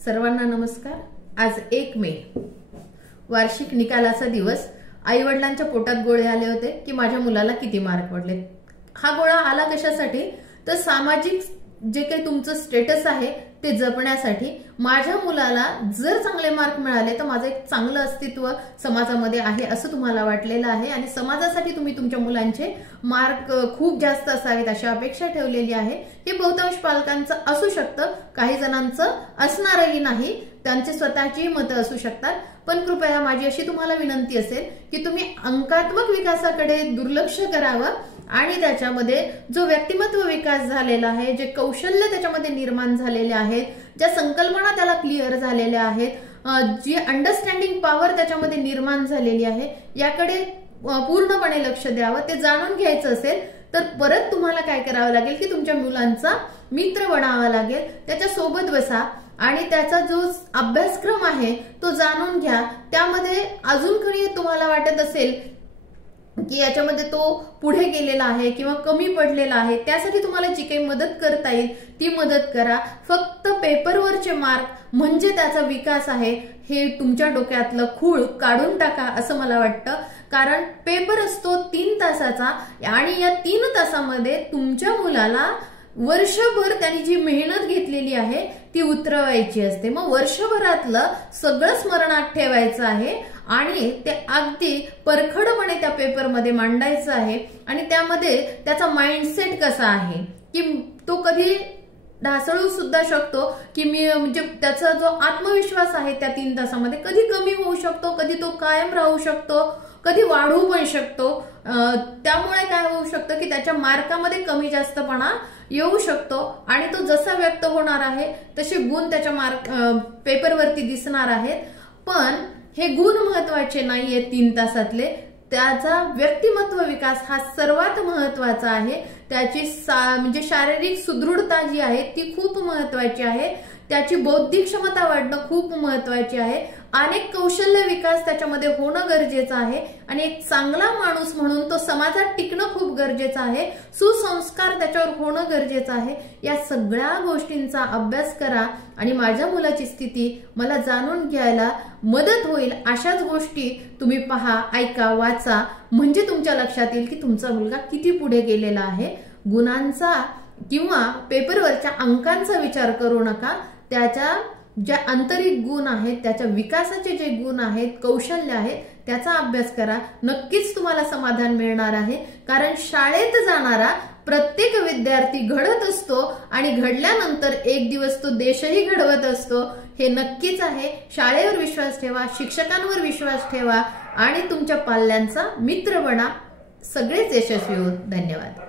सर्वांना नमस्कार। आज 1 मे वार्षिक निकालाचा दिवस। आई वडिलांच्या पोटात गोळे आले होते की माझ्या मुलाला किती मार्क पडले। हा गोळा आला कशासाठी तर सामाजिक जे काही तुमचं स्टेटस आहे ते जपण्यासाठी। माझ्या मुलाला जर चांगले मार्क मिळाले तर माझं एक चांगलं अस्तित्व समाजामध्ये आहे असं तुम्हाला वाटलेलं आहे आणि समाजासाठी तुम्ही तुमच्या मुलांचे मार्क खूप जास्त असावेत अशी अपेक्षा ठेवलेली आहे। हे बहुतांश पालकांचं असू शकतं, काही जणांचं असणारही नाही, त्यांची स्वतःची मतं असू शकतात। पण कृपया माझी अशी तुम्हाला विनंती असेल की तुम्ही अंकात्मक विकासाकडे दुर्लक्ष करावं आणि त्याच्यामध्ये जो व्यक्तिमत्व विकास झालेला आहे, जे कौशल्य त्याच्यामध्ये निर्माण झालेले आहेत, ज्या संकल्पना त्याला क्लिअर झालेल्या आहेत, जी अंडरस्टँडिंग पॉवर त्याच्यामध्ये निर्माण झालेली आहे याकडे पूर्णपणे लक्ष द्यावं। ते जाणून घ्यायचं असेल तर परत तुम्हाला काय करावं लागेल की तुमच्या मुलांचा मित्र बनावा लागेल, त्याच्या सोबत बसा आणि त्याचा जो अभ्यासक्रम आहे तो जाणून घ्या। त्यामध्ये अजून काही तुम्हाला वाटत असेल की याच्यामध्ये तो पुढे गेलेला आहे किंवा कमी पडलेला आहे, त्यासाठी तुम्हाला जी काही मदत करता येईल ती मदत करा। फक्त पेपरवरचे मार्क म्हणजे त्याचा विकास आहे हे तुमच्या डोक्यातलं खूळ काढून टाका असं मला वाटतं। कारण पेपर असतो 3 तासाचा आणि या 3 तासामध्ये तुमच्या मुलाला वर्षभर त्यांनी जी मेहनत घेतलेली आहे ती उतरवायची असते। मग वर्षभरातलं सगळं स्मरणात ठेवायचं आहे आणि ते अगदी परखडपणे त्या पेपरमध्ये मांडायचं आहे आणि त्यामध्ये त्याचा माइंडसेट कसा आहे की तो कधी ढासळू सुद्धा शकतो की मी म्हणजे त्याचा जो आत्मविश्वास आहे त्या 3 तासामध्ये कधी कमी होऊ शकतो, कधी तो कायम राहू शकतो, कधी वाढू पण शकतो। त्यामुळे काय होऊ शकतं की त्याच्या मार्कामध्ये कमी जास्तपणा येऊ शकतो आणि तो जसा व्यक्त होणार आहे तसे गुण त्याच्या पेपरवरती दिसणार आहेत। पण हे गुण महत्वाचे नाहीये 3 तासातले, त्याचा व्यक्तिमत्व विकास हा सर्वात महत्वाचा आहे। त्याची म्हणजे शारीरिक सुदृढता जी आहे ती खूप महत्वाची आहे, त्याची बौद्धिक क्षमता वाढणं खूप महत्वाची आहे, अनेक कौशल्य विकास त्याच्यामध्ये होणं गरजेचं आहे आणि एक चांगला माणूस म्हणून तो समाजात टिकणं खूप गरजेचं आहे, सुसंस्कार त्याच्यावर होणं गरजेचं आहे। या सगळ्या गोष्टींचा अभ्यास करा आणि माझ्या मुलाची स्थिती मला जाणून घ्यायला मदत होईल अशाच गोष्टी तुम्ही पहा, ऐका, वाचा, म्हणजे तुमच्या लक्षात येईल की तुमचा मुलगा किती पुढे गेलेला आहे। गुणांचा किंवा पेपरवरच्या अंकांचा विचार करू नका, त्याच्या ज्या आंतरिक गुण आहेत, त्याच्या विकासाचे जे गुण आहेत, कौशल्य आहेत त्याचा अभ्यास करा। नक्कीच तुम्हाला समाधान मिळणार आहे, कारण शाळेत जाणारा प्रत्येक विद्यार्थी घडत असतो आणि घडल्यानंतर एक दिवस तो देशही घडवत असतो, हे नक्कीच आहे। शाळेवर विश्वास ठेवा, शिक्षकांवर विश्वास ठेवा आणि तुमच्या पाल्यांचा मित्र बना। सगळेच यशस्वी होत। धन्यवाद।